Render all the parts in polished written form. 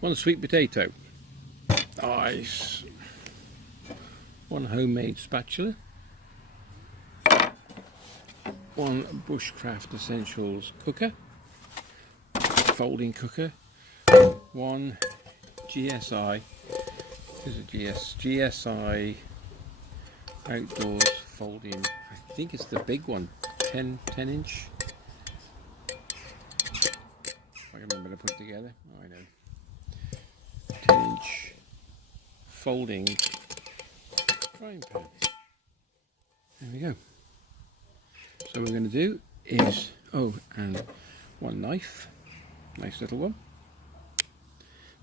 1 sweet potato, nice, 1 homemade spatula, 1 Bushcraft Essentials cooker, folding cooker, 1 GSI, this is a GSI outdoors folding, I think it's the big one, 10 inch. I can remember to put it together. Oh, I know. 10 inch folding frying pan. There we go. So what we're going to do is, oh, and 1 knife, nice little one.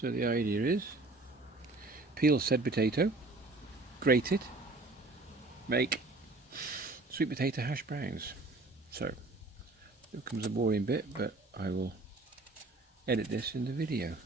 So the idea is, peel said potato, grate it, make sweet potato hash browns. So here comes the boring bit, but I will edit this in the video.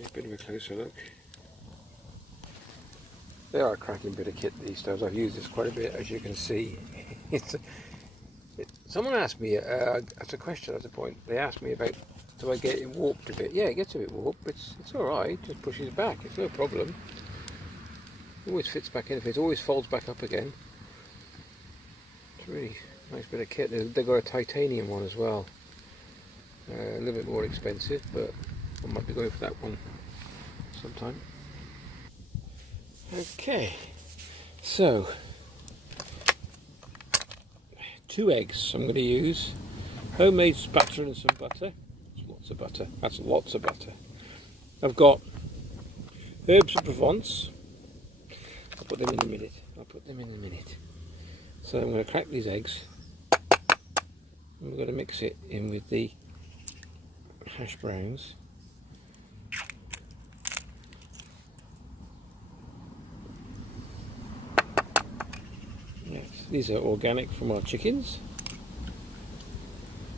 A bit of a closer look. They are a cracking bit of kit, these stoves. I've used this quite a bit, as you can see. Someone asked me, that's a question at a point, they asked me about, do I get it warped a bit? Yeah, it gets a bit warped, but it's alright, just pushes back, it's no problem. It always fits back in, it always folds back up again. It's a really nice bit of kit. They've got a titanium one as well. A little bit more expensive, but I might be going for that one sometime. Okay, so 2 eggs I'm going to use, homemade spatula and some butter. That's lots of butter. That's lots of butter. I've got herbs of Provence. I'll put them in a minute. So I'm going to crack these eggs. And we're going to mix it in with the hash browns. Yes, these are organic from our chickens.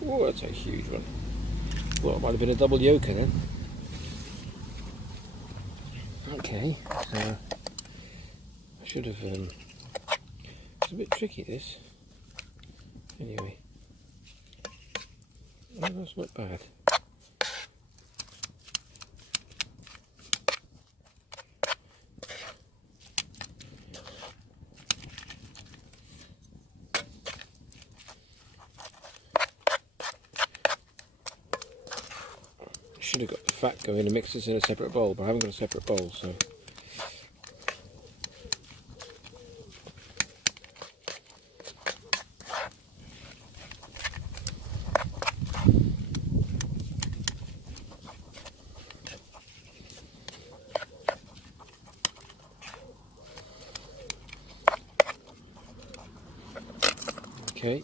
Oh, that's a huge one. Well, it might have been a double yolker then. Okay, so I should have. It's a bit tricky, this. Anyway, oh, that's not bad. Should have got the fat going and mix this in a separate bowl, but I haven't got a separate bowl, so. Okay,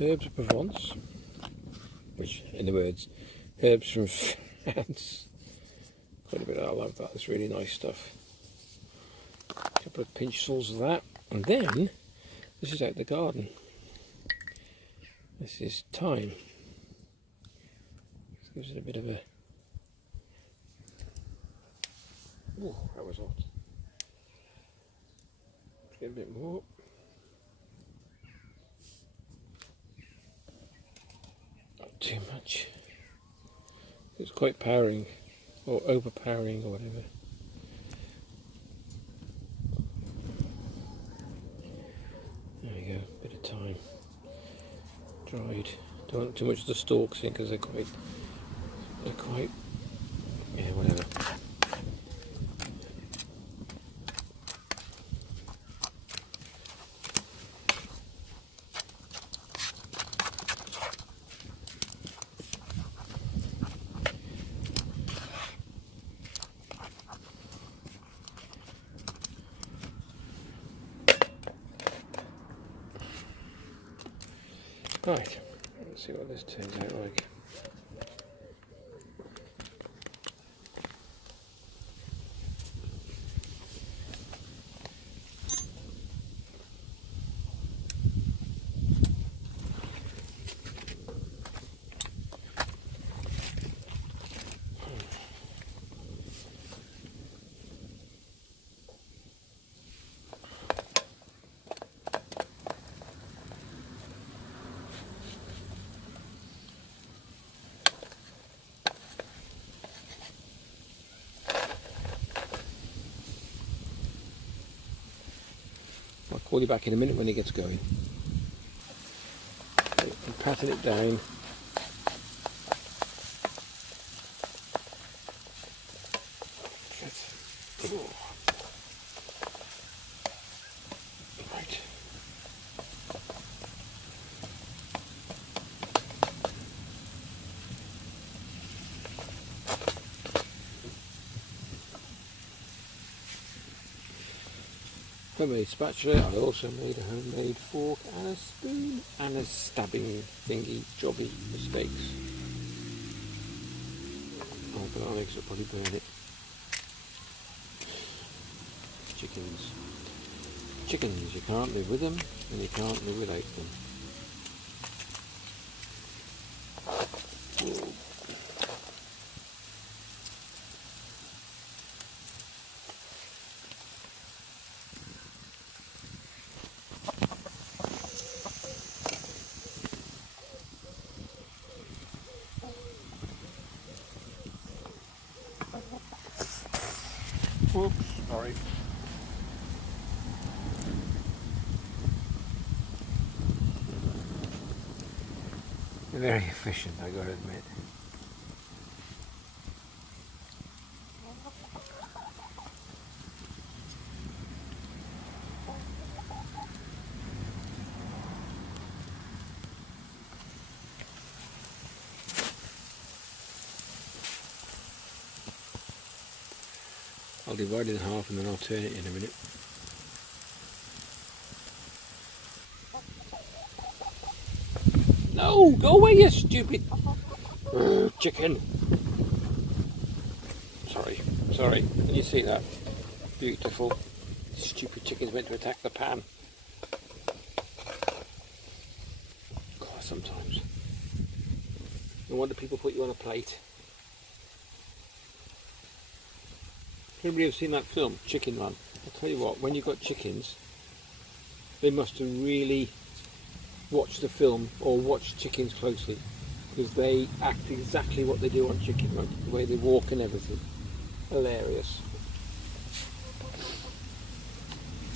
herbs of Provence, which in the words, herbs from France. Quite a bit, I love that, it's really nice stuff. A couple of pinchfuls of that, and then, this is out the garden. This is thyme. This gives it a bit of a... Oh, that was hot. Let's get a bit more. Not too much. It's quite powering, or overpowering, or whatever. There we go, bit of thyme. Dried. Don't want too much of the stalks in because they're quite, yeah, whatever. Right, let's see what this turns out like. I'll call you back in a minute when it gets going. I'm patting it down. Right. Homemade spatula. I also made a homemade fork and a spoon and a stabbing thingy jobby for steaks. Oh, blimey, I'll probably burn it. Chickens. Chickens, you can't live with them and you can't live without them. Oops, sorry. They're very efficient, I gotta admit. I'll divide it in half and then I'll turn it in a minute. No, go away, you stupid chicken. Sorry, can you see that? Beautiful. Stupid chicken's meant to attack the pan. God, sometimes. No wonder people put you on a plate. Anybody ever seen that film, Chicken Run? I'll tell you what, when you've got chickens, they must have really watched the film or watched chickens closely, because they act exactly what they do on Chicken Run, the way they walk and everything. Hilarious.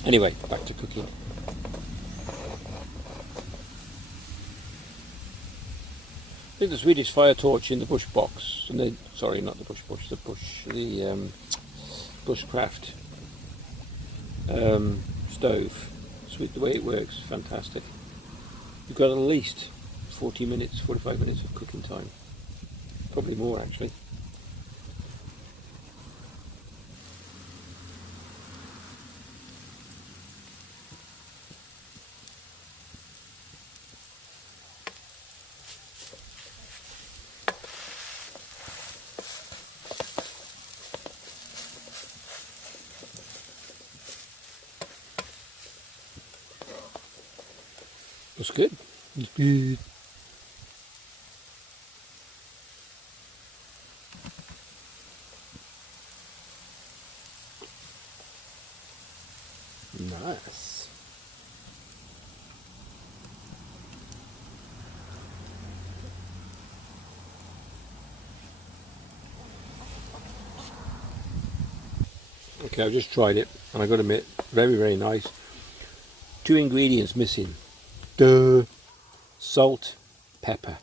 Anyway, back to cooking. I think the Swedish fire torch in the BUSHBOX, and the, sorry, not the BUSHBOX, the bushcraft stove. Sweet, the way it works, fantastic. You've got at least 40 minutes, 45 minutes of cooking time. Probably more actually. That's good. It's good. Nice. Okay, I've just tried it, and I got to admit, very, very nice. 2 ingredients missing. Duh. Salt, pepper.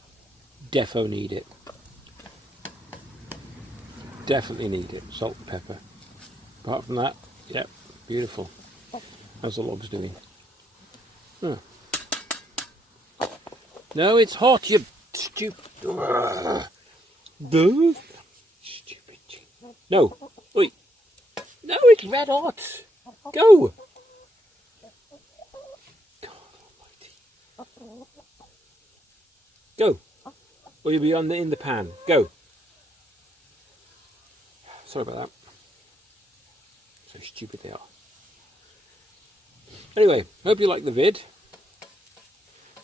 Defo need it. Definitely need it. Salt and pepper. Apart from that, yep, beautiful. How's the logs doing? Oh. No, it's hot, you stupid. Duh. Stupid. No. Oi. No, it's red hot. Go. God almighty. Go. Or you'll be in the pan. Go. Sorry about that. So stupid they are. Anyway, hope you like the vid.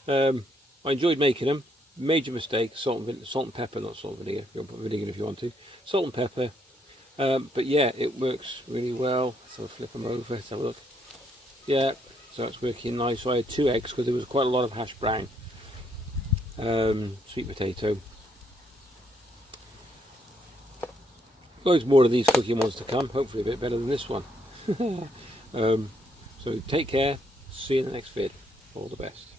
I enjoyed making them. Major mistake, salt and pepper, not salt and vinegar. You can put vinegar if you want to. Salt and pepper. But yeah, it works really well. So I'll flip them over. Let's have a look. Yeah, so it's working nice. So I had 2 eggs because there was quite a lot of hash brown. Sweet potato. Loads more of these cooking ones to come. Hopefully a bit better than this one. So take care. See you in the next vid. All the best.